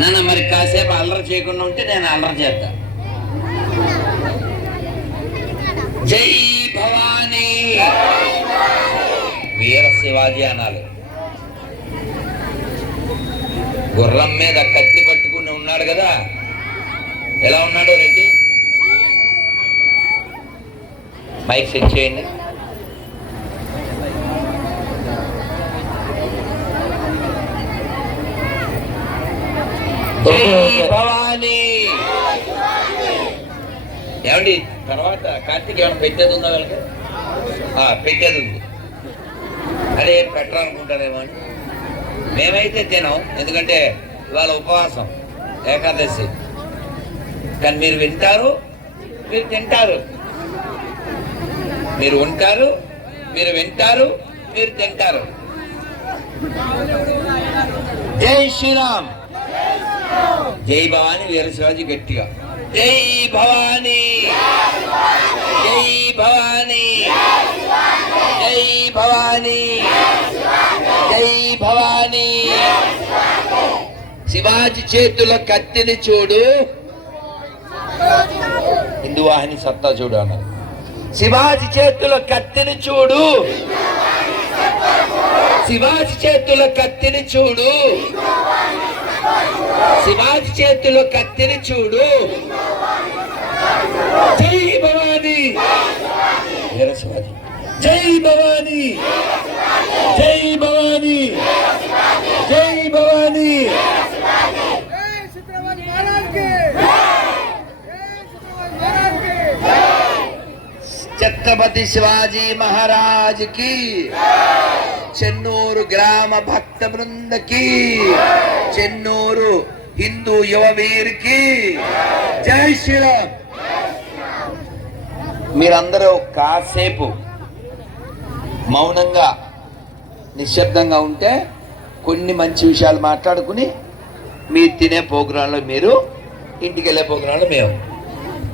నన్ను మరి కాసేపు అల్లరి చేయకుండా ఉంటే నేను అల్లరి చేస్తా. జై భవానీ, వీర శివాజీ అనాలి. గుర్రం మీద కత్తి పట్టుకుని ఉన్నాడు కదా, ఎలా ఉన్నాడు రెడ్డి? మైక్ సెట్ చేయండి. భవానీ ఏమండి, తర్వాత కార్తీక్ ఏమైనా పెట్టేది ఉందా వాళ్ళకి? పెట్టేది ఉంది. అదే పెట్టాలనుకుంటారేమో అని. మేమైతే తినాం, ఎందుకంటే ఇవాళ ఉపవాసం, ఏకాదశి. కానీ మీరు వింటారు, మీరు తింటారు. మీరు ఉంటారు, మీరు వింటారు, మీరు తింటారు. జై శ్రీరామ్, జై భవానీ. వీర శివాజీ గట్టిగా జై భవానీ, జై భవానీ, జై భవానీ, జై భవానీ. శివాజీ చేతుల కత్తిని చూడు, హిందూ వాహిని సత్తా చూడు అన్నారు. శివాజీ చేతుల కత్తిని చూడు, శివాజీ చేతుల కత్తిని చూడు, శివాజీ చేతుల కత్తిని చూడు. జై భవానీ, వీర శివాజీ. జై భవానీ, జై భవానీ, జై భవానీ. ఛత్రపతి శివాజీ మహారాజ్ కి, చెన్నూరు గ్రామ భక్త బృందకి, చెన్నూరు హిందూ యువవీర్ కి జై శ్రీరామ్. మీరందరూ కాసేపు మౌనంగా నిశ్శబ్దంగా ఉంటే కొన్ని మంచి విషయాలు మాట్లాడుకుని మీరు తినే ప్రోగ్రాంలో మీరు, ఇంటికి వెళ్ళే ప్రోగ్రాంలో మేము,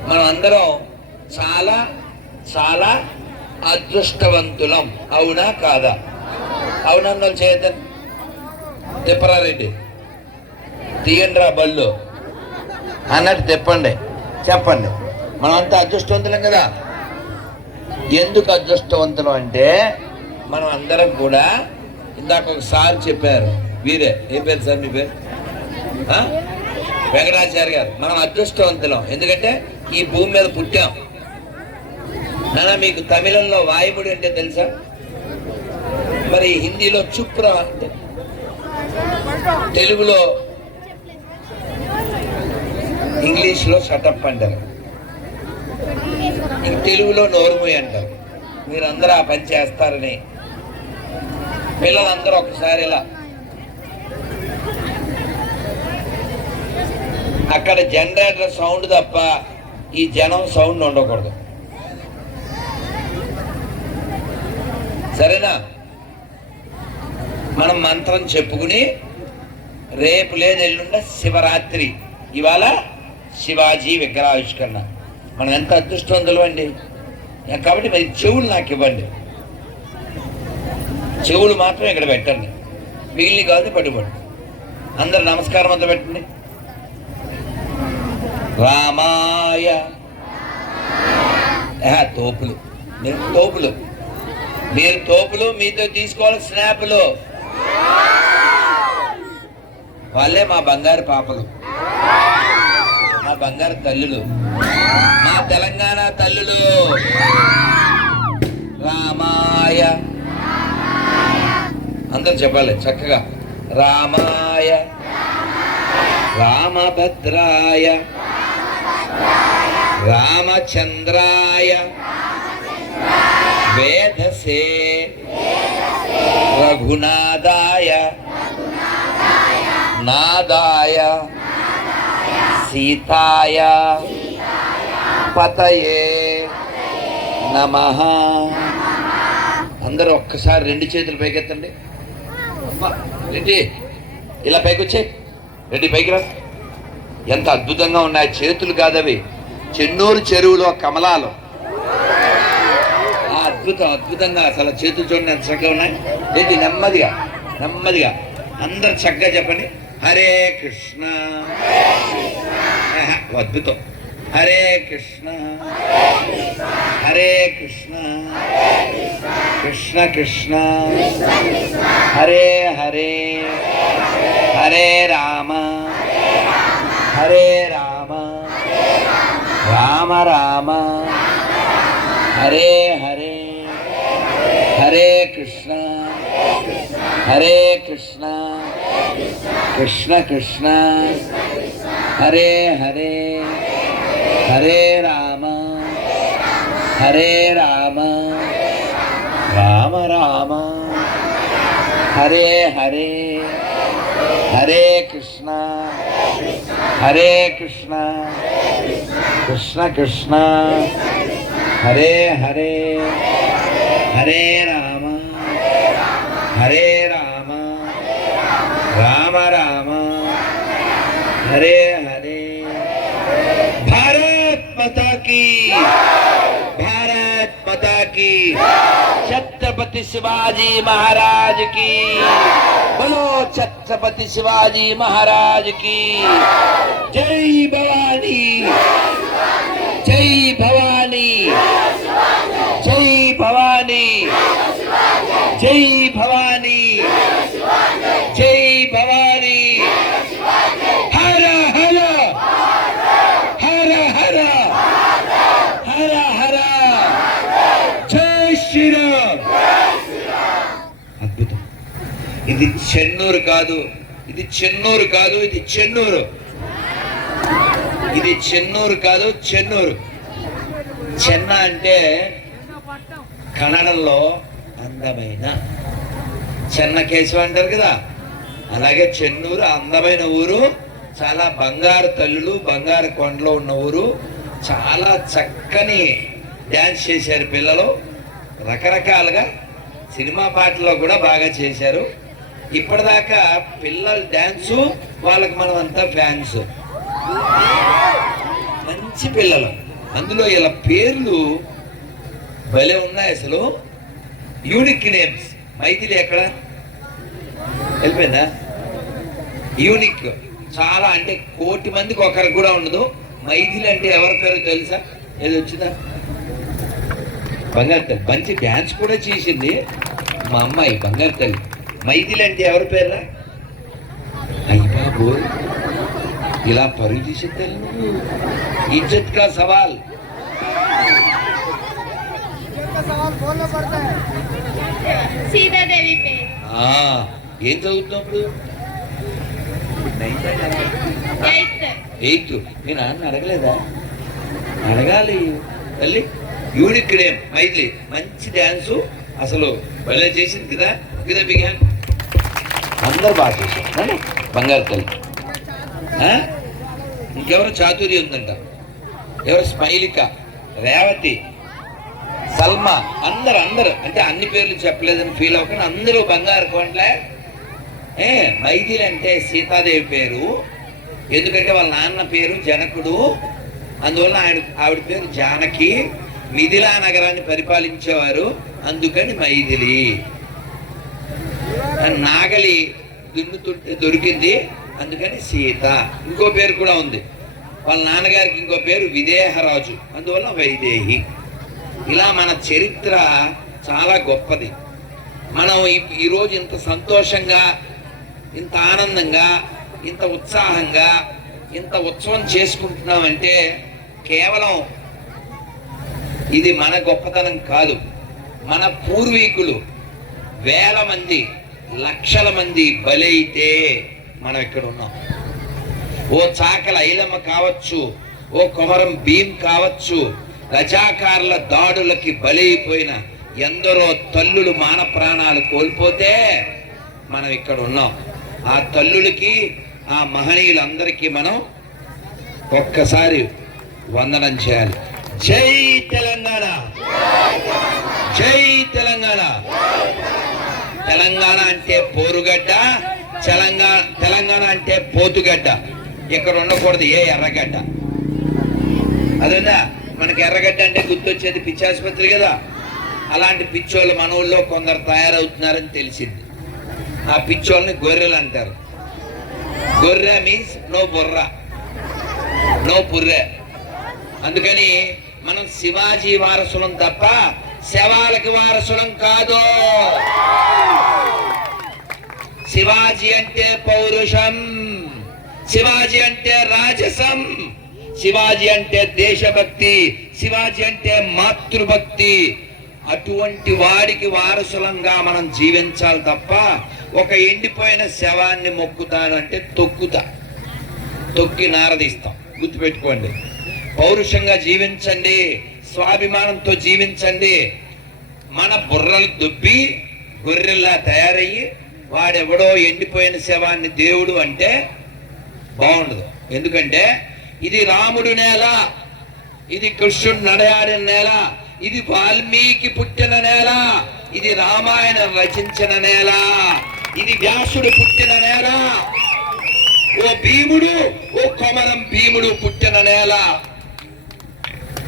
మనం అందరం చాలా చాలా అదృష్టవంతులం. అవునా కాదా? అవునందరూ చేద్దాం. తిప్పరారెడ్డి తీయండిరా బళ్ళు అన్నట్టు తిప్పండి, చెప్పండి. మనమంతా అదృష్టవంతులం కదా. ఎందుకు అదృష్టవంతులం అంటే మనం అందరం కూడా, ఇందాక ఒకసారి చెప్పారు, వీరే, ఏం పేరు సార్ మీ పేరు? వెంకటాచార్య గారు. మనం అదృష్టవంతులం ఎందుకంటే ఈ భూమి మీద పుట్టాం. నానా, మీకు తమిళంలో వాయుముడి అంటే తెలుసా? మరి హిందీలో చుప్ర అంటే, తెలుగులో, ఇంగ్లీష్లో షటప్ అంటారు, ఇంక తెలుగులో నోరుమూయి అంటారు. మీరందరూ ఆ పని చేస్తారని పిల్లలందరూ ఒకసారి ఇలా, అక్కడ జనరేటర్ సౌండ్ తప్ప ఈ జనం సౌండ్ ఉండకూడదు, సరేనా? మనం మంత్రం చెప్పుకుని, రేపు లేదు ఎల్లుండ శివరాత్రి, ఇవాళ శివాజీ విగ్రహావిష్కరణ. మనం ఎంత అదృష్టవంతులు అండి. కాబట్టి మరి చెవులు నాకు ఇవ్వండి, చెవులు మాత్రం ఇక్కడ పెట్టండి, మిగిలిన కాదు పట్టుబడి. అందరు నమస్కారం అంతా పెట్టండి. రామాయ, తోపులు, మీరు తోపులు, మీరు తోపులు, మీతో తీసుకోవాలి స్నాప్లు. వాళ్ళే మా బంగారు పాపలు, మా బంగారు తల్లులు, మా తెలంగాణ తల్లులు. రామాయ, అందరూ చెప్పాలి చక్కగా. రామాయ, రామభద్రాయ, రామచంద్రాయ, వేదసే, రఘునాథాయ, నాదాయ, సీతాయ, పతయే నమః. అందరూ ఒక్కసారి రెండు చేతులు పైకెత్తండి. రెడ్డి ఇలా పైకి వచ్చే, రెడ్డి పైకి రా. ఎంత అద్భుతంగా ఉన్నాయి చేతులు కాదవి, చెన్నూరు చెరువులో కమలాలు. అద్భుతం, అద్భుతంగా అసలు చేతులు చూడండి ఎంత చక్కగా ఉన్నాయి. రెడ్డి నెమ్మదిగా నెమ్మదిగా అందరు చక్కగా చెప్పండి. హరే కృష్ణ. అద్భుతం. హరే కృష్ణ హరే కృష్ణ కృష్ణ కృష్ణ హరే హరే హరే రామ హరే రామ రామ రామ హరే హరే హరే కృష్ణ హరే కృష్ణ కృష్ణ కృష్ణ హరే హరే హరే రామ హరే రామ రామ రామ హరే హరే హరే కృష్ణ హరే కృష్ణ కృష్ణ కృష్ణ హరే హరే హరే రామ హరే రామ రామ రామ హరే హరే. भारत माता की, भारत माता की, छत्रपति शिवाजी महाराज की, बोलो छत्रपति शिवाजी महाराज की जय भवानी, जय भवानी, जय भवानी, जय भवानी, जय भवानी. हर हर हर हर हर हर जय శ్రీరామ్. అద్భుతం. ఇది చెన్నూరు కాదు, ఇది చెన్నూరు కాదు, ఇది చెన్నూరు. ఇది చెన్నూరు కాదు, చెన్నూరు. చెన్న అంటే కన్నడంలో అందమైన, చెన్న కేశవ అంటారు కదా, అలాగే చెన్నూరు అందమైన ఊరు. చాలా బంగారు తల్లులు, బంగారు కొండలో ఉన్న ఊరు. చాలా చక్కని డ్యాన్స్ చేశారు పిల్లలు, రకరకాలుగా సినిమా పాటల్లో కూడా బాగా చేశారు. ఇప్పటిదాకా పిల్లల డ్యాన్సు వాళ్ళకి మనం అంతా ఫ్యాన్స్, మంచి పిల్లలు. అందులో ఇలా పేర్లు భలే ఉన్నాయి అసలు, యూనిక్ నేమ్స్. మైథిలి ఎక్కడ వెళ్ళిపోయిందా? యూనిక్ చాలా, అంటే 1,000,000 మందికి ఒకరికి కూడా ఉండదు. మైథిలి అంటే ఎవరి పేరు తెలుసా? ఏది వచ్చిందా? బంగారు తల్లి. మంచి డ్యాన్స్ కూడా చేసింది మా అమ్మాయి బంగారు తల్లి. మైథిలి అంటే ఎవరి పేర్రా? అయ్యా బోల్, ఇలా పరుగు తీసింది. ఇజ్జత్ కా సవాల్. సీతాదేవి పేరు. ఏం చదువుతున్నప్పుడు? 8th. మీ నాన్న అడగలేదా? అడగాలి తల్లి. Unique name Maithili. మంచి డ్యాన్సు అసలు భలే చేసింది కదా. కదా బిగా అందరు బాగా చేశారు. బంగారు తల్లి. ఇంకెవరు చాతుర్యం ఉందంట, ఎవరు స్మైలిక, రేవతి, సల్మా, అందరు అందరు అంటే అన్ని పేర్లు చెప్పలేదని ఫీల్ అవ్వకుండా అందరూ బంగారు కొండలే. మైథిలి అంటే సీతాదేవి పేరు, ఎందుకంటే వాళ్ళ నాన్న పేరు జనకుడు, అందువల్ల ఆవిడ పేరు జానకి. మిథిలా నగరాన్ని పరిపాలించేవారు, అందుకని మైథిలి. నాగలి దున్నుతుంటే దొరికింది, అందుకని సీత. ఇంకో పేరు కూడా ఉంది, వాళ్ళ నాన్నగారికి ఇంకో పేరు విదేహరాజు, అందువల్ల వైదేహి. ఇలా మన చరిత్ర చాలా గొప్పది. మనం ఈరోజు ఇంత సంతోషంగా, ఇంత ఆనందంగా, ఇంత ఉత్సాహంగా, ఇంత ఉత్సవం చేసుకుంటున్నామంటే కేవలం ఇది మన గొప్పతనం కాదు. మన పూర్వీకులు వేల మంది, లక్షల మంది బలైతే మనం ఇక్కడ ఉన్నాం. ఓ చాకల ఐలమ్మ కావచ్చు, ఓ కొమరం భీం కావచ్చు, రజాకారుల దాడులకి బలైపోయిన ఎందరో తల్లులు మాన ప్రాణాలు కోల్పోతే మనం ఇక్కడ ఉన్నాం. ఆ తల్లులకి, ఆ మహనీయులందరికీ మనం ఒక్కసారి వందనం చేయాలి. జై తెలంగాణ, జై తెలంగాణ. తెలంగాణ అంటే పోరుగడ్డ, తెలంగాణ అంటే పోతుగడ్డ. ఇక్కడ ఉండకూడదు ఏ ఎర్రగడ్డ. అదేనా మనకి ఎర్రగడ్డ అంటే గుర్తొచ్చేది పిచ్చాసుపత్రి కదా. అలాంటి పిచ్చోళ్ళు మన ఊళ్ళో కొందరు తయారవుతున్నారని తెలిసింది. ఆ పిచ్చోళ్ళని గొర్రెలు అంటారు. గొర్రె మీన్స్ నో బుర్ర, నో పుర్రె. అందుకని మనం శివాజీ వారసులం తప్ప శవాలకి వారసులం కాదు. శివాజీ అంటే పౌరుషం, శివాజీ అంటే రాజసం, శివాజీ అంటే దేశభక్తి, శివాజీ అంటే మాతృభక్తి. అటువంటి వాడికి వారసులంగా మనం జీవించాలి తప్ప ఒక ఎండిపోయిన శవాన్ని మొక్కుతానంటే తొక్కి నారదీస్తాం. గుర్తుపెట్టుకోండి. పౌరుషంగా జీవించండి, స్వాభిమానంతో జీవించండి. మన బుర్రలు దుబ్బి గొర్రెల్లా తయారయ్యి వాడెవడో ఎండిపోయిన శవాన్ని దేవుడు అంటే బాగుండదు. ఎందుకంటే ఇది రాముడు నేల, ఇది కృష్ణుడు నడయాడిన నేల, ఇది వాల్మీకి పుట్టిన నేల, ఇది రామాయణం రచించిన నేల, ఇది వ్యాసుడు పుట్టిన నేల, ఓ భీముడు, ఓ కొమరం భీముడు పుట్టిన నేల.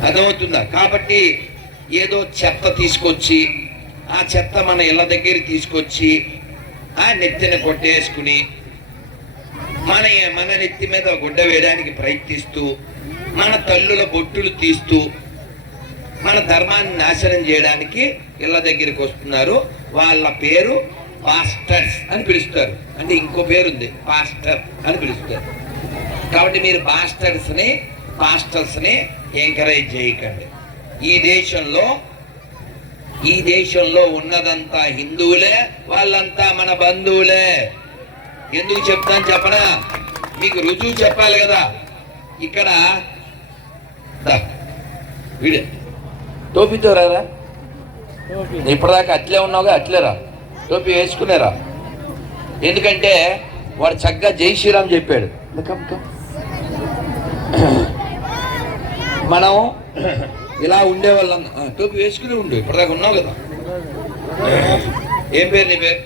అర్థమవుతుందా? కాబట్టి ఏదో చెత్త తీసుకొచ్చి ఆ చెత్త మన ఇళ్ళ దగ్గర తీసుకొచ్చి ఆ నెత్తిన కొట్టేసుకుని మన నెత్తి మీద గుడ్డ వేయడానికి ప్రయత్నిస్తూ మన తల్లుల బొట్టులు తీస్తూ మన ధర్మాన్ని నాశనం చేయడానికి ఇళ్ళ దగ్గరికి వస్తున్నారు. వాళ్ళ పేరు పాస్టర్స్ అని పిలుస్తారు. అంటే ఇంకో పేరుంది, పాస్టర్ అని పిలుస్తారు. కాబట్టి మీరు పాస్టర్స్ని ఎంకరేజ్ చేయకండి. ఈ దేశంలో ఉన్నదంతా హిందువులే, వాళ్ళంతా మన బంధువులే. ఎందుకు చెప్తాను చెప్పనా? మీకు రుజువు చెప్పాలి కదా. ఇక్కడ వీడు టోపీతో రారా, ఇప్పటిదాకా అట్లే ఉన్నావుగా, అట్లేరా, టోపీ వేసుకునేరా. ఎందుకంటే వాడు చక్కగా జై శ్రీరామ్ చెప్పాడు. మనం ఇలా ఉండేవాళ్ళం, టోపీ వేసుకుని ఉండు, ఇప్పటిదాకా ఉన్నావు కదా. ఏం పేరు నీ పేరు?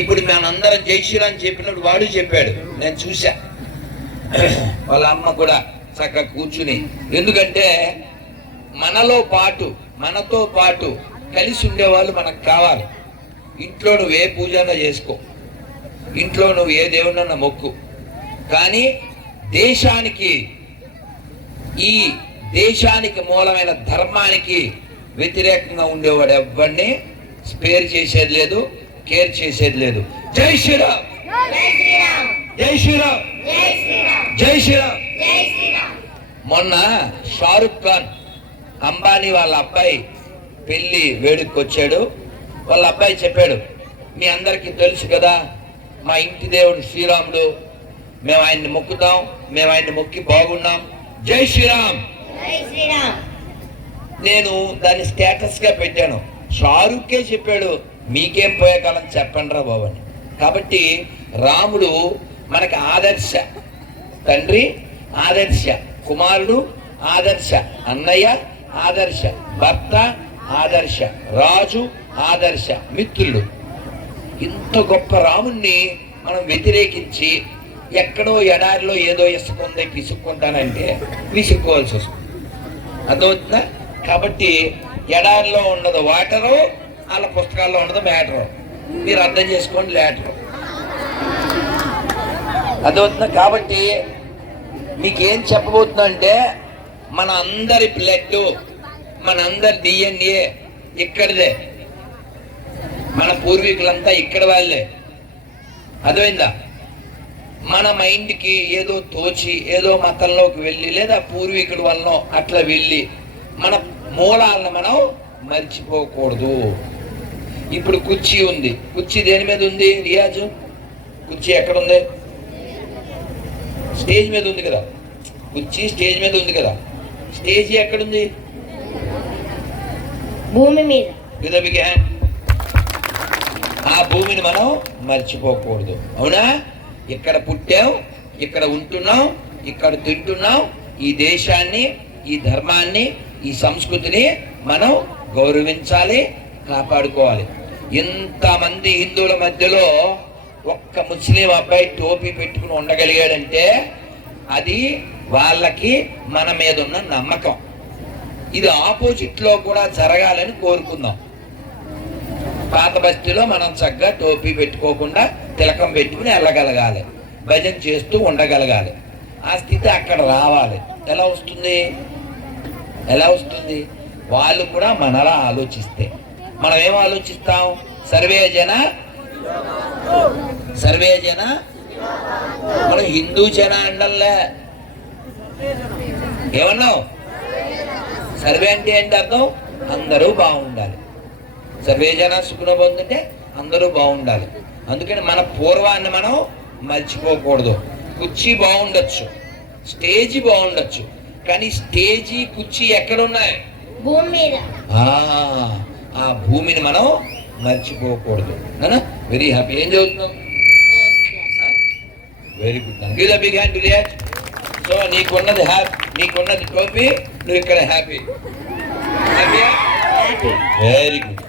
ఇప్పుడు మనందరం జై శ్రీరామ్ చెప్పినప్పుడు వాడు చెప్పాడు, నేను చూసా. వాళ్ళ అమ్మ కూడా చక్కగా కూర్చుని. ఎందుకంటే మనతో పాటు కలిసి ఉండేవాళ్ళు మనకు కావాలి. ఇంట్లో నువ్వు ఏ పూజన చేసుకో, ఇంట్లో నువ్వు ఏ దేవునన్నా మొక్కు, కానీ ఈ దేశానికి మూలమైన ధర్మానికి వ్యతిరేకంగా ఉండేవాడు ఎవరిని స్పేర్ చేసేది లేదు, కేర్ చేసేది లేదు. జై శ్రీరామ్, జై శ్రీరామ్, జై శ్రీరామ్. మొన్న షారుఖ్ ఖాన్ అంబానీ వాళ్ళ అబ్బాయి పెళ్లి వేడుకకి వచ్చాడు. వాళ్ళ అబ్బాయి చెప్పాడు, మీ అందరికీ తెలుసు కదా మా ఇంటి దేవుడు శ్రీరాముడు, మేము ఆయన్ని మొక్కుతాం, మేము ఆయన్ని మొక్కి బాగున్నాం, జై శ్రీరామ్. నేను దాన్ని స్టేటస్ గా పెట్టాను. షారుఖే చెప్పాడు, మీకేం పోయే కాలం చెప్పండి రా బాబు అని. కాబట్టి రాముడు మనకి ఆదర్శ, తండ్రి ఆదర్శ, కుమారుడు ఆదర్శ, అన్నయ్య ఆదర్శ, భర్త ఆదర్శ, రాజు ఆదర్శ, మిత్రుడు. ఇంత గొప్ప రాముణ్ణి మనం వ్యతిరేకించి ఎక్కడో ఎడారిలో ఏదో ఇసుకుంది పిసుక్కుంటానంటే విసుక్కోవాల్సి వస్తుంది. అర్థమవుతుందా? కాబట్టి ఎడారిలో ఉన్నది వాటరు, వాళ్ళ పుస్తకాల్లో ఉన్నది మ్యాటరు. మీరు అర్థం చేసుకోండి, లేటరు. అర్థమవుతుందా? కాబట్టి మీకేం చెప్పబోతున్నా అంటే మన అందరి బ్లడ్, మన అందరి DNA ఇక్కడిదే, మన పూర్వీకులంతా ఇక్కడ వాళ్ళే. అర్థమైందా? మన మైండ్కి ఏదో తోచి ఏదో మతంలోకి వెళ్ళి లేదా పూర్వీకుల వలన అట్లా వెళ్ళి మన మూలాలను మనం మర్చిపోకూడదు. ఇప్పుడు కుర్చీ ఉంది, కుర్చీ దేని మీద ఉంది? రియాజు కుర్చీ ఎక్కడుంది? స్టేజ్ మీద ఉంది కదా. కుర్చీ స్టేజ్ మీద ఉంది కదా. స్టేజ్ ఎక్కడుంది? భూమి మీద. ఆ భూమిని మనం మర్చిపోకూడదు. అవునా? ఇక్కడ పుట్టాం, ఇక్కడ ఉంటున్నాం, ఇక్కడ తింటున్నాం. ఈ దేశాన్ని, ఈ ధర్మాన్ని, ఈ సంస్కృతిని మనం గౌరవించాలి, కాపాడుకోవాలి. ఇంతమంది హిందువుల మధ్యలో ఒక్క ముస్లిం అబ్బాయి టోపీ పెట్టుకుని ఉండగలిగాడంటే అది వాళ్ళకి మన మీద ఉన్న నమ్మకం. ఇది ఆపోజిట్ లో కూడా జరగాలని కోరుకుందాం. పాత బస్తీలో మనం చక్కగా టోపీ పెట్టుకోకుండా తిలకం పెట్టుకుని వెళ్ళగలగాలి, భజన చేస్తూ ఉండగలగాలి. ఆ స్థితి అక్కడ రావాలి. ఎలా వస్తుంది? ఎలా వస్తుంది? వాళ్ళు కూడా మనలా ఆలోచిస్తే. మనం ఏం ఆలోచిస్తాం? సర్వే జన మనం హిందూ జన అండల్లే. ఏమన్నావు? సర్వే అంటే ఏంటి అర్థం? అందరూ బాగుండాలి. సర్వే జన సుఖన పొందుంటే అందరూ బాగుండాలి. అందుకని మన పూర్వాన్ని మనం మర్చిపోకూడదు. కుర్చీ బాగుండొచ్చు, స్టేజీ బాగుండొచ్చు, కానీ స్టేజీ కుర్చీ ఎక్కడున్నాయి? భూమి మీద. ఆ భూమిని మనం మర్చిపోకూడదు. Very happy. ఏం చదువుతున్నాం? Very good. Give the big hand to Riyaz. So నీకున్నది నీకున్నది టోపీ, నువ్వు ఇక్కడ happy. Very good,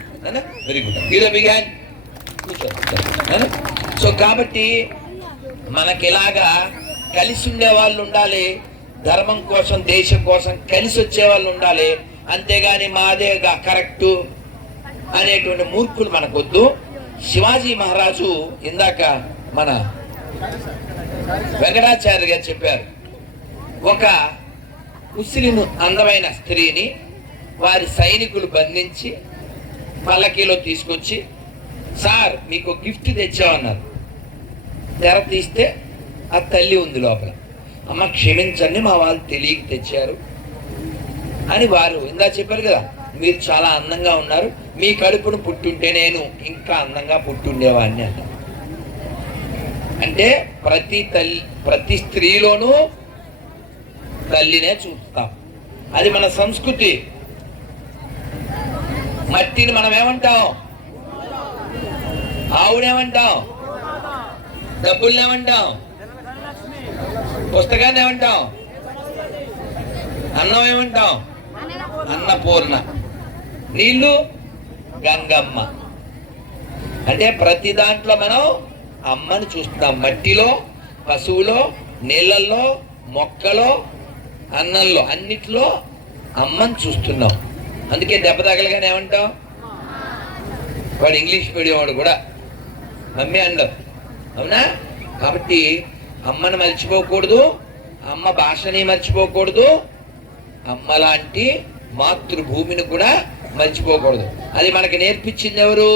very good. Give the big hand. So కాబట్టి మనకి ఇలాగా కలిసి ఉండే వాళ్ళు ఉండాలి. ధర్మం కోసం, దేశం కోసం కలిసి వచ్చే వాళ్ళు ఉండాలి. అంతేగాని మాదేగా కరెక్టు అనేటువంటి మూర్ఖులు మనకొద్దు. శివాజీ మహారాజు ఇందాక మన వెంకటాచార్య గారు చెప్పారు, ఒక ముస్లిం అందమైన స్త్రీని వారి సైనికులు బంధించి పల్లకీలో తీసుకొచ్చి, సార్ మీకు గిఫ్ట్ తెచ్చామన్నారు. తెర తీస్తే ఆ తల్లి ఉంది లోపల. అమ్మ క్షమించండి, మా వాళ్ళు తెలియక తెచ్చారు అని వారు ఇందా చెప్పారు కదా, మీరు చాలా అందంగా ఉన్నారు, మీ కడుపును పుట్టుంటే నేను ఇంకా అందంగా పుట్టుండేవాడిని అన్నారు. అంటే ప్రతి స్త్రీలోనూ తల్లినే చూస్తాం. అది మన సంస్కృతి. మట్టిని మనం ఏమంటాం? ఆవునేమంటాం? డబ్బుల్ని ఏమంటాం? పుస్తకాన్ని ఏమంటాం? అన్నం ఏమంటాం? అన్నపూర్ణ. నీళ్ళు గంగమ్మ. అంటే ప్రతి దాంట్లో మనం అమ్మని చూస్తాం. మట్టిలో, పశువులో, నీళ్ళల్లో, మొక్కలో, అన్నంలో, అన్నిట్లో అమ్మని చూస్తున్నాం. అందుకే దెబ్బ తగలగానే ఏమంటాం? వాడు ఇంగ్లీష్ మీడియం వాడు కూడా మమ్మీ అంటారు, అవునా? కాబట్టి అమ్మని మర్చిపోకూడదు, అమ్మ భాషని మర్చిపోకూడదు, అమ్మ లాంటి మాతృభూమిని కూడా మర్చిపోకూడదు. అది మనకి నేర్పించింది ఎవరు?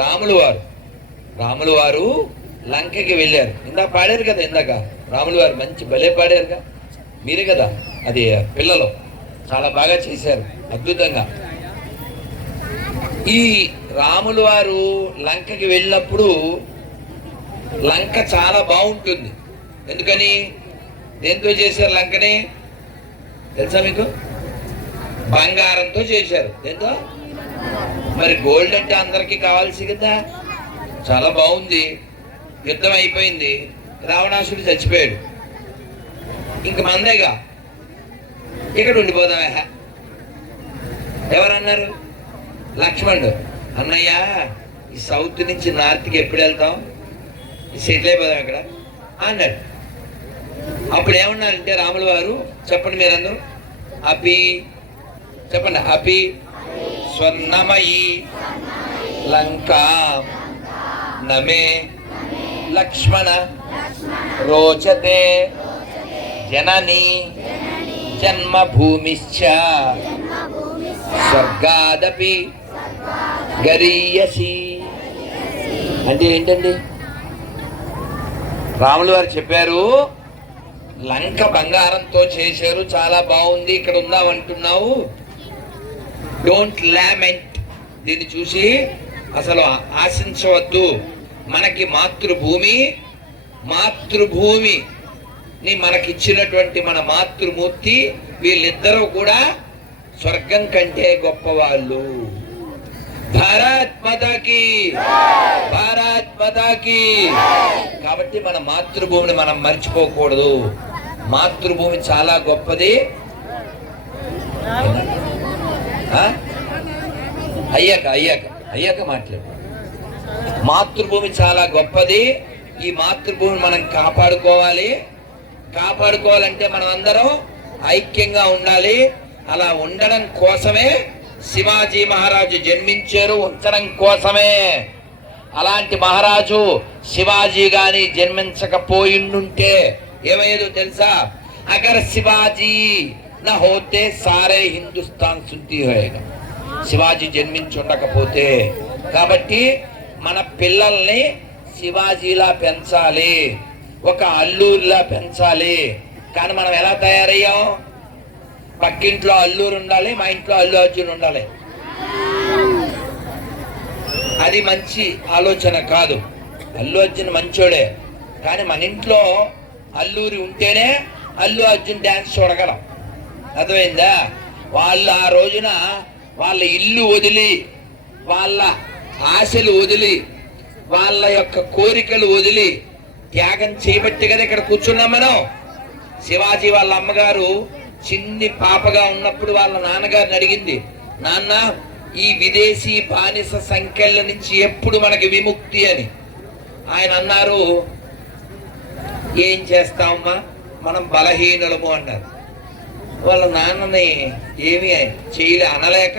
రాములు వారు. రాములు వారు లంకకి వెళ్ళారు. ఇందాక పాడారు కదా, ఇందాక రాములు వారు మంచి భలే పాడారుగా, మీరే కదా అది పిల్లలు చాలా బాగా చేశారు, అద్భుతంగా. ఈ రాములు వారు లంకకి వెళ్ళినప్పుడు లంక చాలా బాగుంటుంది. ఎందుకని? దేంతో చేశారు లంకని? తెలుసా మీకు? బంగారంతో చేశారు. దేంతో? మరి గోల్డ్ అంటే అందరికీ కావాల్సి కదా. చాలా బాగుంది. యుద్ధం అయిపోయింది, రావణాసుడు చచ్చిపోయాడు. ఇంక మందేగా, ఇక్కడ ఉండిపోదామా? ఎవరన్నారు? లక్ష్మణుడు. అన్నయ్య, ఈ సౌత్ నుంచి నార్త్కి ఎప్పుడు వెళ్తాం? సెటిల్ అయిపోదాం ఇక్కడ అన్నాడు. అప్పుడు ఏమన్నారంటే రాముల వారు, చెప్పండి మీరందరూ, అపి చెప్పండి, అపి స్వర్ణమయీ లంకా నమే లక్ష్మణ రోచతే జననీ జన్మభూమిశ్చ స్వర్గాదపి గరీయసి. అంటే ఏంటండి? రాములు వారు చెప్పారు, లంక బంగారంతో చేశారు, చాలా బాగుంది, ఇక్కడ ఉందామంటున్నావు, డోంట్ లామెంట్. దీన్ని చూసి అసలు ఆశించవద్దు. మనకి మాతృభూమిని మనకిచ్చినటువంటి మన మాతృమూర్తి, వీళ్ళిద్దరూ కూడా స్వర్గం కంటే గొప్పవాళ్ళు. భారత్ మాతాకి, భారత్ మాతాకి. కాబట్టి మన మాతృభూమిని మనం మర్చిపోకూడదు. మాతృభూమి చాలా గొప్పది. అయ్యాక మాట్లాడు. మాతృభూమి చాలా గొప్పది. ఈ మాతృభూమిని మనం కాపాడుకోవాలంటే మనం అందరం ఐక్యంగా ఉండాలి. అలా ఉండడం కోసమే శివాజీ మహారాజు జన్మించారు ఉంచడం కోసమే. అలాంటి మహారాజు శివాజీ గాని జన్మించకపోయిండుంటే ఏమయ్యేదో తెలుసా? అగర్ శివాజీ నా హోతే సారే హిందుస్థాన్ శుద్ధి హోయేగా. శివాజీ జన్మించుండకపోతే. కాబట్టి మన పిల్లల్ని శివాజీలా పెంచాలి, ఒక అల్లూరిలా పెంచాలి. కానీ మనం ఎలా తయారయ్యాం? పక్కింట్లో అల్లూరు ఉండాలి, మా ఇంట్లో అల్లు అర్జున్ ఉండాలి. అది మంచి ఆలోచన కాదు. అల్లు అర్జున్ మంచోడే, కానీ మన ఇంట్లో అల్లూరి ఉంటేనే అల్లు అర్జున్ డ్యాన్స్ చూడగలం. అర్థమైందా? వాళ్ళు ఆ రోజున వాళ్ళ ఇల్లు వదిలి, వాళ్ళ ఆశలు వదిలి, వాళ్ళ యొక్క కోరికలు వదిలి త్యాగం చేయబట్టి కదా ఇక్కడ కూర్చున్నాం మనం. శివాజీ వాళ్ళ అమ్మగారు చిన్ని పాపగా ఉన్నప్పుడు వాళ్ళ నాన్నగారిని అడిగింది, నాన్న ఈ విదేశీ బానిస సంఖ్యల నుంచి ఎప్పుడు మనకి విముక్తి అని. ఆయన అన్నారు, ఏం చేస్తామమ్మా, మనం బలహీనులము అన్నారు. వాళ్ళ నాన్నని ఏమి చేయలే అనలేక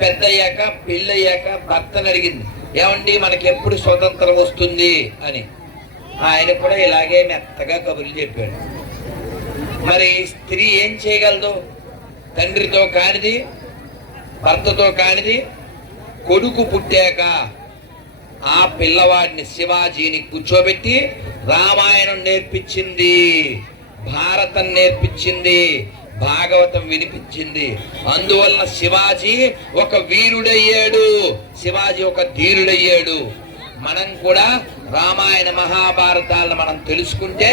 పెద్దయ్యాక పెళ్ళయ్యాక భర్తను అడిగింది, ఏమండి మనకి ఎప్పుడు స్వతంత్రం వస్తుంది అని. ఆయన కూడా ఇలాగే మెత్తగా కబుర్లు చెప్పాడు. మరి స్త్రీ ఏం చేయగలదు? తండ్రితో కానిది, భర్తతో కానిది, కొడుకు పుట్టాక ఆ పిల్లవాడిని శివాజీని కూర్చోబెట్టి రామాయణం నేర్పించింది, భారతం నేర్పించింది, భాగవతం వినిపించింది. అందువల్ల శివాజీ ఒక వీరుడయ్యాడు, శివాజీ ఒక ధీరుడయ్యాడు. మనం కూడా రామాయణ మహాభారతాలను మనం తెలుసుకుంటే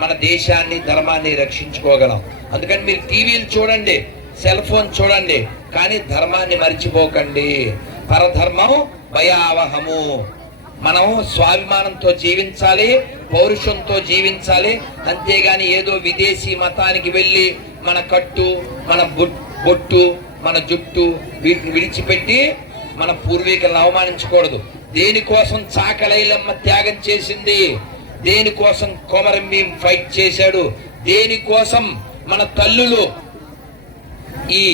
మన దేశాన్ని ధర్మాన్ని రక్షించుకోగలం. అందుకని మీరు టీవీలు చూడండి, సెల్ ఫోన్ చూడండి, కానీ ధర్మాన్ని మర్చిపోకండి. పరధర్మం భయావహము. మనం స్వాభిమానంతో జీవించాలి, పౌరుషంతో జీవించాలి. అంతేగాని ఏదో విదేశీ మతానికి వెళ్ళి మన కట్టు, మన బొట్టు, మన జుట్టు వీటిని విడిచిపెట్టి మన పూర్వీకులను అవమానించకూడదు. దేనికోసం చాకలైలమ్మ త్యాగం చేసింది, దేనికోసం కొమరం భీం ఫైట్ చేశాడు, దేనికోసం మన తల్లులు ఈ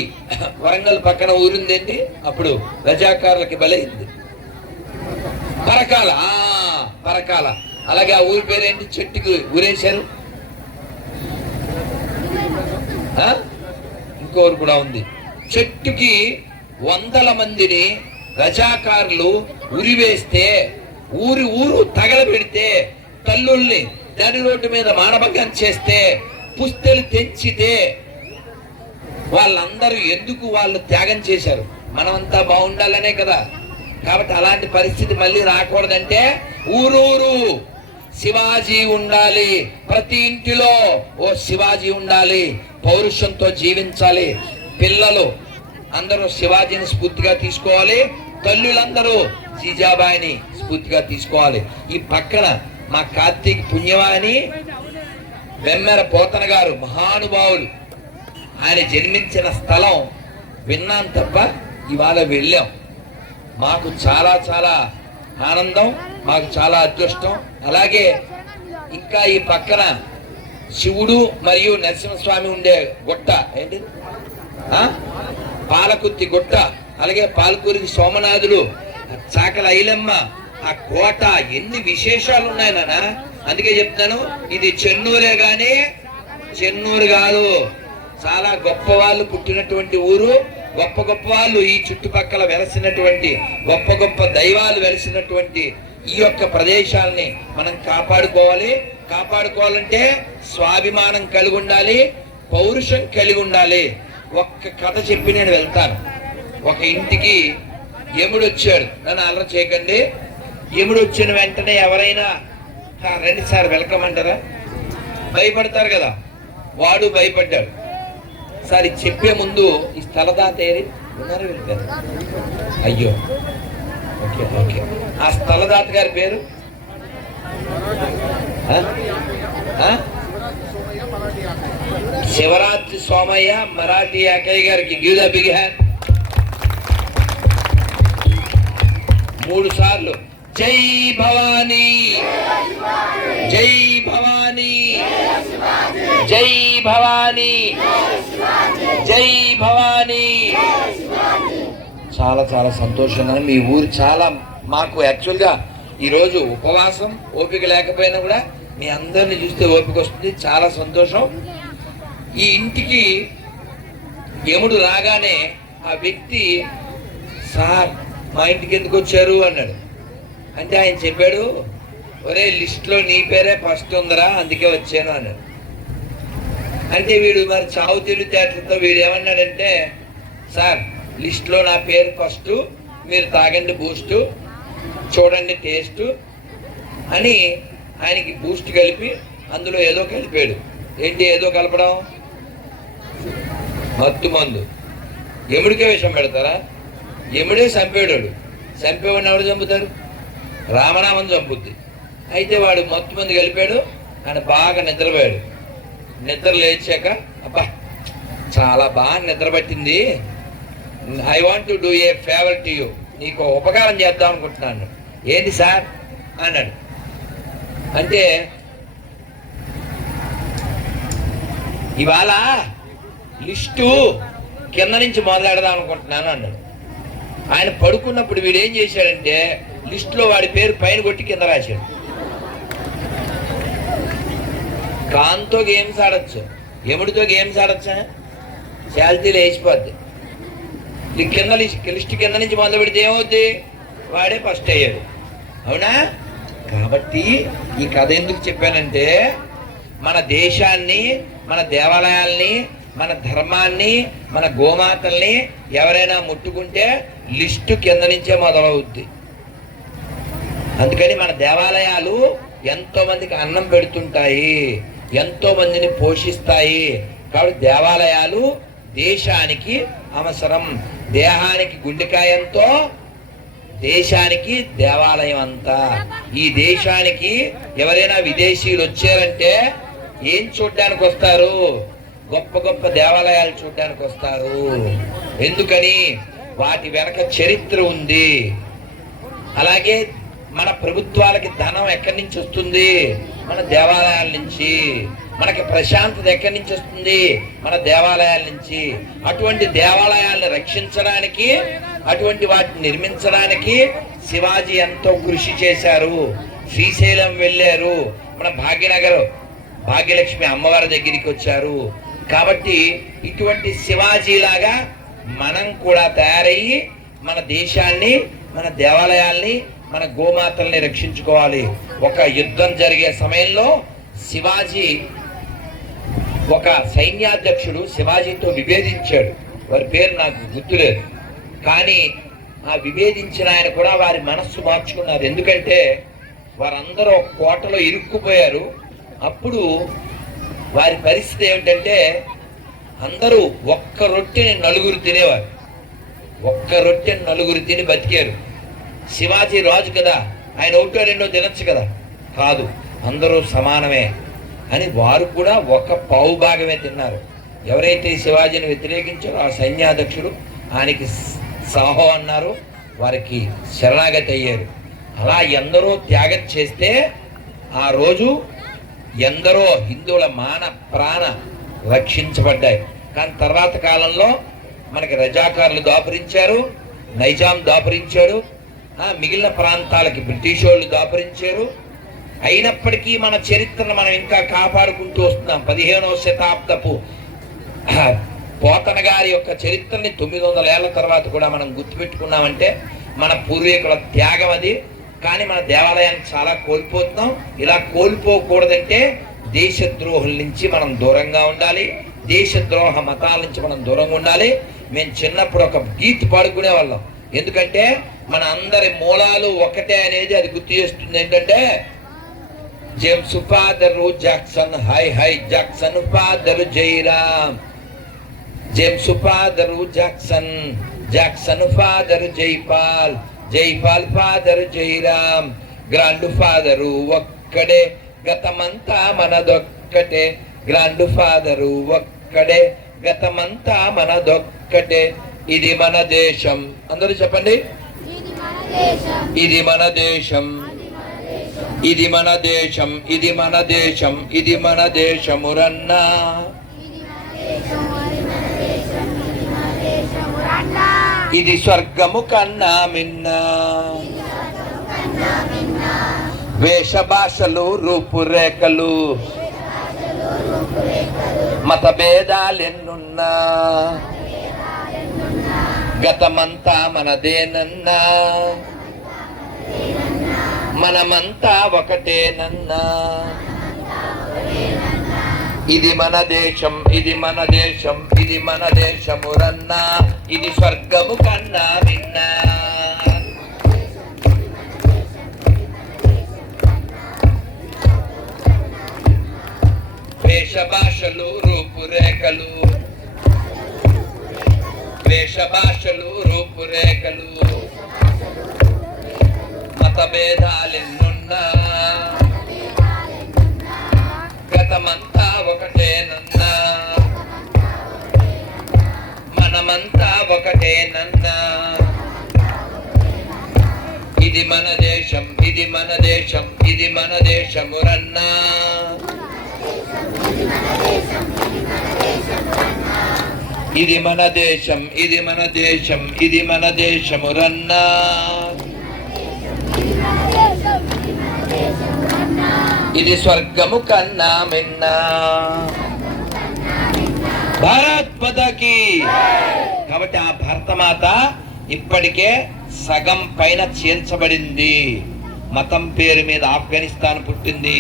వరంగల్ పక్కన ఊరుందేంటి అప్పుడు రజాకారులకి బలైంది, పరకాల. పరకాల. అలాగే ఆ ఊరి పేరేంటి? చెట్టుకి ఊరేశారు. ఇంకోరు కూడా ఉంది. చెట్టుకి 100 మందిని రజాకారులు ఉరివేస్తే, ఊరు తగలబెడితే, తల్లుల్ని నడి రోడ్డు మీద మానభంగం చేస్తే, పుస్తెలు తెంచితే వాళ్ళందరూ ఎందుకు వాళ్ళు త్యాగం చేశారు? మనమంతా బాగుండాలనే కదా. కాబట్టి అలాంటి పరిస్థితి మళ్ళీ రాకూడదంటే ఊరూరు శివాజీ ఉండాలి, ప్రతి ఇంటిలో ఓ శివాజీ ఉండాలి, పౌరుషంతో జీవించాలి. పిల్లలు అందరూ శివాజీని స్ఫూర్తిగా తీసుకోవాలి, తల్లులందరూ జీజాబాయిని స్ఫూర్తిగా తీసుకోవాలి. ఈ పక్కన మా కార్తీక్ పుణ్యవాణి బెమ్మెర పోతన గారు మహానుభావులు. ఆయన జన్మించిన స్థలం విన్నాం తప్ప ఇవాళ వెళ్ళాం. మాకు చాలా చాలా ఆనందం, మాకు చాలా అదృష్టం. అలాగే ఇంకా ఈ పక్కన శివుడు మరియు నరసింహస్వామి ఉండే గుట్ట ఏంటి, పాలకుర్తి గుట్ట, అలాగే పాలకూరి సోమనాథులు, చాకల ఐలమ్మ, ఆ కోట, ఎన్ని విశేషాలు ఉన్నాయి నాన్న. అందుకే చెప్తాను, ఇది చెన్నూరే గాని చెన్నూరు కాదు. చాలా గొప్ప వాళ్ళు పుట్టినటువంటి ఊరు, గొప్ప గొప్ప వాళ్ళు ఈ చుట్టుపక్కల వెలసినటువంటి, గొప్ప గొప్ప దైవాలు వెలసినటువంటి ఈ యొక్క ప్రదేశాలని మనం కాపాడుకోవాలి. కాపాడుకోవాలంటే స్వాభిమానం కలిగి ఉండాలి, పౌరుషం కలిగి ఉండాలి. ఒక్క కథ చెప్పి నేను వెళ్తాను. ఒక ఇంటికి యముడు వచ్చాడు. నన్ను అల్లరి చేయకండి. యముడు వచ్చిన వెంటనే ఎవరైనా రండి సార్ వెల్కమ్ అంటారా? భయపడతారు కదా. వాడు భయపడ్డాడు. సార్ చెప్పే ముందు ఈ స్థలదాత ఏది ఉన్నారు? వెళ్ళిపోయారు. అయ్యో, ఓకే ఓకే. ఆ స్థలదాత గారి పేరు శివరాత్రి సోమయ్య మరాఠీ అక్కయ్య గారికి గీదా బిగ్ హ్యాండ్. 3 సార్లు జై భవానీ, జై భవానీ, జై భవానీ, జై భవానీ. చాలా చాలా సంతోషంగా మీ ఊరు చాలా మాకు యాక్చువల్గా ఈరోజు ఉపవాసం ఓపిక లేకపోయినా కూడా మీ అందరిని చూస్తే ఓపిక వస్తుంది. చాలా సంతోషం. ఈ ఇంటికి యముడు రాగానే ఆ వ్యక్తి సార్ మా ఇంటికి ఎందుకు వచ్చారు అన్నాడు. అంటే ఆయన చెప్పాడు, ఒరే లిస్ట్లో నీ పేరే ఫస్ట్ ఉందరా అందుకే వచ్చాను అన్నాడు. అంటే వీడు మరి చావు తెలివితేటలతో వీడు ఏమన్నాడంటే, సార్ లిస్ట్లో నా పేరు ఫస్ట్, మీరు తాగండి బూస్టు, చూడండి టేస్ట్ అని ఆయనకి బూస్ట్ కలిపి అందులో ఏదో కలిపాడు. ఏంటి ఏదో కలపడం? మత్తు మందు. యముడికే విషం పెడతారా? యముడే చంపేవాడు. చంపేవాడిని ఎవరు చంపుతారు? రామనామం చంపుద్ది. అయితే వాడు మత్తు మందు కలిపాడు. ఆయన బాగా నిద్రపోయాడు. నిద్ర లేచాక అబ్బా చాలా బాగా నిద్ర పట్టింది, I want to do a favour to you, నీకు ఉపకారం చేద్దాం అనుకుంటున్నాను. ఏంటి సార్ అన్నాడు. అంటే ఇవాళ లిస్టు కింద నుంచి మొదలెడదాం అనుకుంటున్నాను అన్నాడు. ఆయన పడుకున్నప్పుడు వీడు ఏం చేశాడంటే లిస్టులో వాడి పేరు పైన కొట్టి కింద రాశాడు. కాంతో గేమ్స్ ఆడచ్చు, యముడితో గేమ్స్ ఆడచ్చా? శాలరీలు వేసిపోద్ది. కింద లిస్ట్ కింద నుంచి మొదలు పెడితే ఏమవుద్ది? వాడే ఫస్ట్ అయ్యాడు. అవునా? కాబట్టి ఈ కథ ఎందుకు చెప్పానంటే మన దేశాన్ని, మన దేవాలయాల్ని, మన ధర్మాన్ని, మన గోమాతల్ని ఎవరైనా ముట్టుకుంటే లిస్టు కింద నుంచే మొదలవుద్ది. అందుకని మన దేవాలయాలు ఎంతో మందికి అన్నం పెడుతుంటాయి, ఎంతో మందిని పోషిస్తాయి. కాబట్టి దేవాలయాలు దేశానికి అవసరం. దేహానికి గుండెకాయంతో దేశానికి దేవాలయం అంతా. ఈ దేశానికి ఎవరైనా విదేశీయులు వచ్చారంటే ఏం చూడ్డానికి వస్తారు? గొప్ప గొప్ప దేవాలయాలు చూడ్డానికి వస్తారు. ఎందుకని? వాటి వెనక చరిత్ర ఉంది. అలాగే మన ప్రభుత్వాలకి ధనం ఎక్కడి నుంచి వస్తుంది? మన దేవాలయాల నుంచి. మనకి ప్రశాంతత ఎక్కడి నుంచి వస్తుంది? మన దేవాలయాల నుంచి. అటువంటి దేవాలయాలను రక్షించడానికి, అటువంటి వాటిని నిర్మించడానికి శివాజీ ఎంతో కృషి చేశారు. శ్రీశైలం వెళ్ళారు, మన భాగ్యనగర్ భాగ్యలక్ష్మి అమ్మవారి దగ్గరికి వచ్చారు. కాబట్టి ఇటువంటి శివాజీ లాగా మనం కూడా తయారయ్యి మన దేశాన్ని, మన దేవాలయాల్ని, మన గోమాతల్ని రక్షించుకోవాలి. ఒక యుద్ధం జరిగే సమయంలో శివాజీ, ఒక సైన్యాధ్యక్షుడు శివాజీతో విభేదించాడు. వారి పేరు నాకు గుర్తులేదు, కానీ ఆ విభేదించిన ఆయన కూడా వారి మనస్సు మార్చుకున్నారు. ఎందుకంటే వారందరూ ఒక కోటలో ఇరుక్కుపోయారు. అప్పుడు వారి పరిస్థితి ఏమిటంటే అందరూ ఒక్క రొట్టెని నలుగురు తినేవారు. ఒక్క రొట్టెని నలుగురు తిని బతికారు. శివాజీ రాజు కదా, ఆయన ఒకటో రెండో తినచ్చు కదా, కాదు, అందరూ సమానమే అని వారు కూడా ఒక పావు భాగమే తిన్నారు. ఎవరైతే శివాజీని వ్యతిరేకించారో ఆ సైన్యాధ్యక్షుడు ఆయనకి సాహో అన్నారు, వారికి శరణాగతి అయ్యారు. అలా ఎందరో త్యాగం చేస్తే ఆ రోజు ఎందరో హిందువుల మాన ప్రాణ రక్షించబడ్డాయి. కానీ తర్వాత కాలంలో మనకి రజాకారులు దాపురించారు, నైజాం దాపురించాడు, మిగిలిన ప్రాంతాలకి బ్రిటిష్ వాళ్ళు దాపురించారు. అయినప్పటికీ మన చరిత్రను మనం ఇంకా కాపాడుకుంటూ వస్తున్నాం. 15వ శతాబ్దపు పోతన గారి యొక్క చరిత్రని 900 ఏళ్ల తర్వాత కూడా మనం గుర్తుపెట్టుకున్నామంటే మన పూర్వీకుల త్యాగం అది. కానీ మన దేవాలయాన్ని చాలా కోల్పోతున్నాం. ఇలా కోల్పోకూడదంటే దేశద్రోహుల నుంచి మనం దూరంగా ఉండాలి, దేశద్రోహ మతాల నుంచి మనం దూరంగా ఉండాలి. మేము చిన్నప్పుడు ఒక గీత్ పాడుకునే వాళ్ళం, ఎందుకంటే మన అందరి మూలాలు ఒకటే అనేది అది గుర్తు చేస్తుంది. ఏంటంటే James father Jackson, high high Jackson father Jairam, James father Jackson, Jackson father Jaipal, Jaipal father Jairam, grand father ఒక్కడే, గతమంతా మనదొక్కటే, గ్రాండ్ ఫాదరు ఒక్కడే, గతమంతా మనదొక్కటే, ఇది మన దేశం. అందరూ చెప్పండి, ఇది మన దేశం, ఇది మన దేశం, ఇది మన దేశం, ఇది మన దేశమురన్నా. ఇది స్వర్గము కన్నా మిన్న. వేష భాషలు రూపురేఖలు మత భేదాలెన్నున్నా గతమంతా మనదేనన్నా, మనమంతా ఒకటేనన్నా. ఇది మన దేశం, ఇది మన దేశం, ఇది మన దేశమురన్నా. ఇది స్వర్గము కన్నా విన్నా. వేష భాషలు రూపురేఖలు, వేష భాషలు రూపురేఖలు మత భేదాలెన్నున్నా గతమంతా ఒకటేనన్నా, మనమంతా ఒకటేనన్నా. ఇది మన దేశం, ఇది మన దేశం, ఇది మన దేశమురన్నా. ఇది మన దేశం, ఇది మన దేశం, ఇది మన దేశమురన్నా. ఇది స్వర్గము కన్నా మిన్నా. భారత్ మాతాకి. కాబట్టి ఆ భారతమాత ఇప్పటికే సగం పైన చేర్చబడింది. మతం పేరు మీద ఆఫ్ఘనిస్తాన్ పుట్టింది,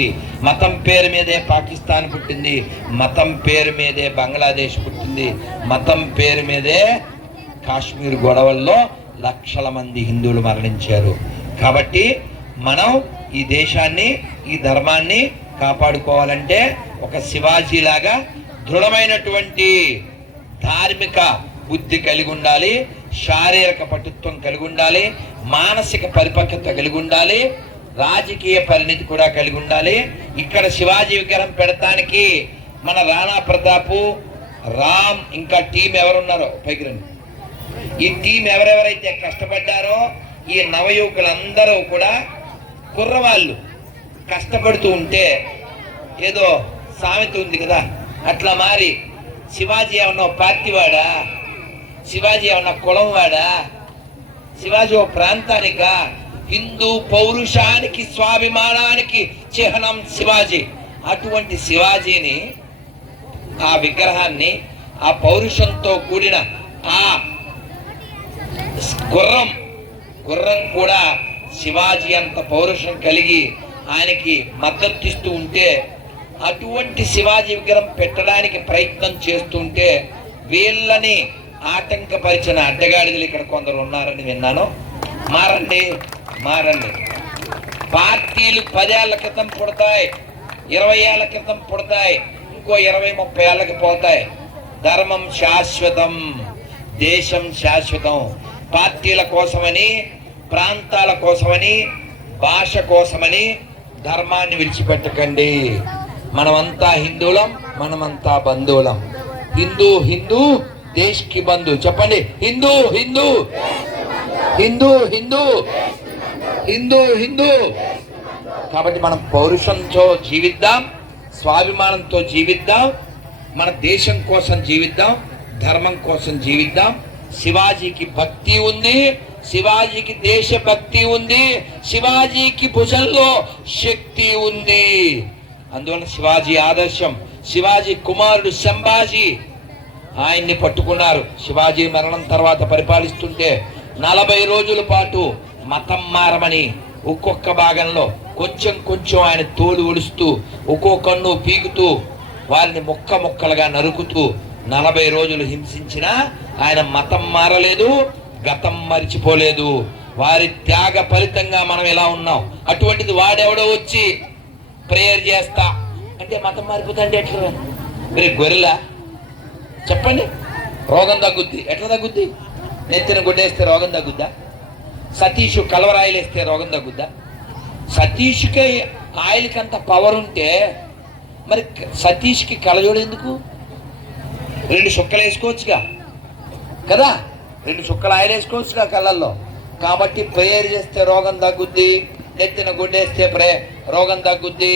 మతం పేరు మీదే పాకిస్తాన్ పుట్టింది, మతం పేరు మీదే బంగ్లాదేశ్ పుట్టింది, మతం పేరు మీదే కాశ్మీర్ గొడవల్లో లక్షల మంది హిందువులు మరణించారు. కాబట్టి మనం ఈ దేశాన్ని, ఈ ధర్మాన్ని కాపాడుకోవాలంటే ఒక శివాజీ లాగా దృఢమైనటువంటి ధార్మిక బుద్ధి కలిగి ఉండాలి, శారీరక పటుత్వం కలిగి ఉండాలి, మానసిక పరిపక్వత కలిగి ఉండాలి, రాజకీయ పరిణితి కూడా కలిగి ఉండాలి. ఇక్కడ శివాజీ విగ్రహం పెడతానికి మన రాణా ప్రతాపు, రామ్ ఇంకా టీం ఎవరున్నారో పైకి రండి. ఈ టీం ఎవరెవరైతే కష్టపడ్డారో ఈ నవయువకులందరూ కూడా కుర్రవాళ్ళు కష్టపడుతూ ఉంటే ఏదో సామెత ఉంది కదా, అట్లా మారి శివాజీ ఏమన్నా పార్టీ వాడా, శివాజీ ఏమన్నా కులం వాడా, శివాజీ ఓ ప్రాంతానికా? హిందూ పౌరుషానికి, స్వాభిమానానికి చిహ్నం శివాజీ. అటువంటి శివాజీని, ఆ విగ్రహాన్ని, ఆ పౌరుషంతో కూడిన ఆ గుర్రం కూడా శివాజీ అంత పౌరుషం కలిగి ఆయనకి మద్దతిస్తూ ఉంటే, అటువంటి శివాజీ విగ్రహం పెట్టడానికి ప్రయత్నం చేస్తుంటే వీళ్ళని ఆటంకపరిచిన అడ్డగాడిదలు ఇక్కడ కొందరు ఉన్నారని విన్నాను. మారండి, మారండి. పార్టీలు 10 ఏళ్ల క్రితం పుడతాయి, 20 ఏళ్ల క్రితం పుడతాయి, ఇంకో 20-30 ఏళ్ళకి పోతాయి. ధర్మం శాశ్వతం, దేశం శాశ్వతం. పార్టీల కోసమని, ప్రాంతాల కోసమని, భాష కోసమని ధర్మాన్ని విడిచిపెట్టకండి. మనమంతా హిందువులం, మనమంతా బంధువులం. హిందూ హిందూ దేశ్ కి బంధు. చెప్పండి, హిందూ హిందూ హిందూ హిందూ హిందూ హిందూ. కాబట్టి మనం పౌరుషంతో జీవిద్దాం, స్వాభిమానంతో జీవిద్దాం, మన దేశం కోసం జీవిద్దాం, ధర్మం కోసం జీవిద్దాం. శివాజీకి భక్తి ఉంది, శివాజీకి దేశభక్తి ఉంది, శివాజీకి భుజంలో శక్తి ఉంది. అందువల్ల శివాజీ ఆదర్శం. శివాజీ కుమారుడు సంభాజీ, ఆయన్ని పట్టుకున్నారు. శివాజీ మరణం తర్వాత పరిపాలిస్తుంటే 40 రోజుల పాటు మతం మారమని ఒక్కొక్క భాగంలో కొంచెం కొంచెం ఆయన తోలు ఒలుస్తూ, ఒక్కో కన్ను పీకుతూ, వారిని ముక్కలుగా నరుకుతూ 40 రోజులు హింసించినా ఆయన మతం మారలేదు, గతం మరిచిపోలేదు. వారి త్యాగ ఫలితంగా మనం ఎలా ఉన్నాం. అటువంటిది వాడెవడో వచ్చి ప్రేయర్ చేస్తా అంటే మతం మారిపోతుంటే ఎట్లా? మీరు గొర్రెలా? చెప్పండి. రోగం తగ్గుద్ది. ఎట్లా తగ్గుద్ది? నెత్తిన గుడ్డేస్తే రోగం తగ్గుద్దా? సతీష్ కలవరాయిలు వేస్తే రోగం తగ్గుద్దా? సతీష్కి ఆయిల్కి అంత పవర్ ఉంటే మరి సతీష్కి కలజోడు ఎందుకు? 2 చుక్కలు వేసుకోవచ్చుగా కదా, 2 చుక్కలు ఆయిల్ వేసుకోవచ్చుగా కళ్ళల్లో. కాబట్టి ప్రేయర్ చేస్తే రోగం తగ్గుద్ది, నెత్తిన గుడ్డేస్తే రోగం తగ్గుద్ది,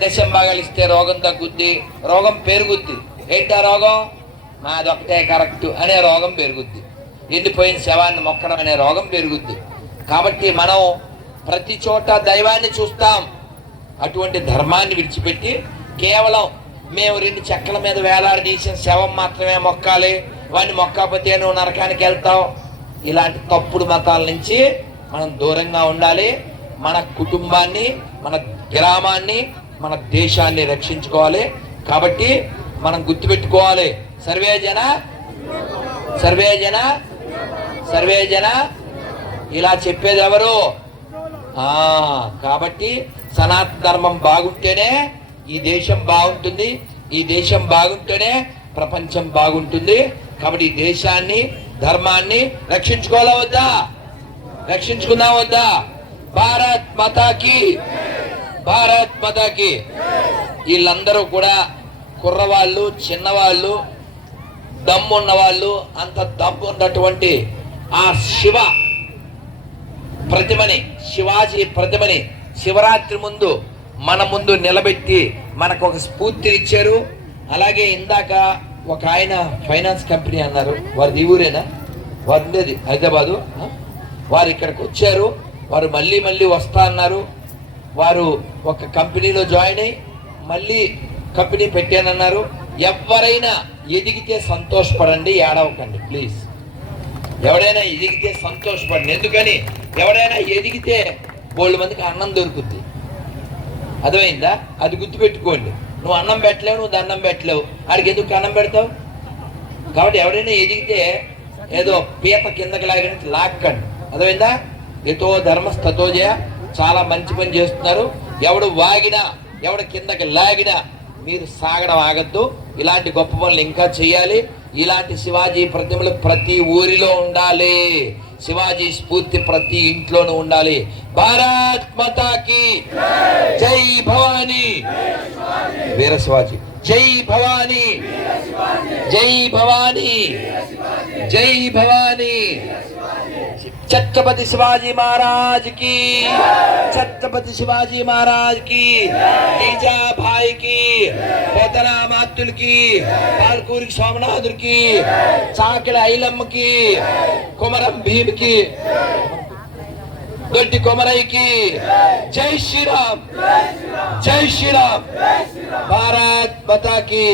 దశం భాగాలు ఇస్తే రోగం తగ్గుద్ది, రోగం పెరుగుద్ది. ఏంటా రోగం? మాదొక్కటే కరెక్ట్ అనే రోగం పెరుగుద్ది. ఎండిపోయిన శవాన్ని మొక్కడం అనే రోగం పెరుగుద్ది. కాబట్టి మనం ప్రతి చోట దైవాన్ని చూస్తాం. అటువంటి ధర్మాన్ని విడిచిపెట్టి కేవలం మేము 2 చెక్కల మీద వేలాడదీసిన శవం మాత్రమే మొక్కాలి, వాడిని మొక్కపోతే నువ్వు నరకానికి వెళ్తావు, ఇలాంటి తప్పుడు మతాల నుంచి మనం దూరంగా ఉండాలి. మన కుటుంబాన్ని, మన గ్రామాన్ని, మన దేశాన్ని రక్షించుకోవాలి. కాబట్టి మనం గుర్తుపెట్టుకోవాలి, సర్వే జన సర్వే జన సర్వే జన, ఇలా చెప్పేది ఎవరు? కాబట్టి సనాతన ధర్మం బాగుంటేనే ఈ దేశం బాగుంటుంది, ఈ దేశం బాగుంటేనే ప్రపంచం బాగుంటుంది. కాబట్టి ఈ దేశాన్ని, ధర్మాన్ని రక్షించుకోవాలా వద్దా? రక్షించుకుందాం వద్దా? భారత్ మాతాకి, భారత్ మాతాకి. వీళ్ళందరూ కూడా కుర్రవాళ్ళు, చిన్నవాళ్ళు, దమ్మున్న వాళ్ళు, అంత దమ్ము ఉన్నటువంటి ఆ శివ ప్రతిమని, శివాజీ ప్రతిమని శివరాత్రి ముందు మన ముందు నిలబెట్టి మనకు ఒక స్ఫూర్తినిచ్చారు. అలాగే ఇందాక ఒక ఆయన ఫైనాన్స్ కంపెనీ అన్నారు, వారిది ఊరేనా? వారు ఉండేది హైదరాబాదు. వారు ఇక్కడికి వచ్చారు, వారు మళ్ళీ మళ్ళీ వస్తా అన్నారు. వారు ఒక కంపెనీలో జాయిన్ అయ్యి మళ్ళీ కంపెనీ పెట్టానన్నారు. ఎవరైనా ఎదిగితే సంతోషపడండి, ఏడవకండి ప్లీజ్. ఎవడైనా ఎదిగితే సంతోషపడండి. ఎందుకని? ఎవడైనా ఎదిగితే బోల్డ్ మందికి అన్నం దొరుకుద్ది. అర్థమైందా? అది గుర్తుపెట్టుకోండి. నువ్వు అన్నం పెట్టలేవు, నువ్వు దండం పెట్టలేవు, ఆడికి ఎందుకు అన్నం పెడతావు? కాబట్టి ఎవడైనా ఎదిగితే ఏదో పీత కిందకి లాగినట్టు లాక్కండి. అర్థమైందా? ఎతో ధర్మస్థతో జయ. చాలా మంచి పని చేస్తున్నారు. ఎవడు వాగినా, ఎవడు కిందకి లాగినా మీరు సాగడం ఆగద్దు. ఇలాంటి గొప్ప పనులు ఇంకా చేయాలి. ఇలాంటి శివాజీ ప్రతిమలు ప్రతి ఊరిలో ఉండాలి. శివాజీ స్ఫూర్తి ప్రతి ఇంట్లోనూ ఉండాలి. భారత్ మాతాకి జై భవానీ. వీర శివాజీ జై భవానీ, జై భవానీ, జై భవానీ. छत्रपति शिवाजी महाराज की, छत्रपति शिवाजी महाराज की, जीजा भाई की, पोतना मातुल की, पालकूरी सोमनाथ की, चाकल ऐलम की, कुमरम भीम की, गड्डी कोमरई की. जय श्री राम, जय श्री राम. भारत माता की.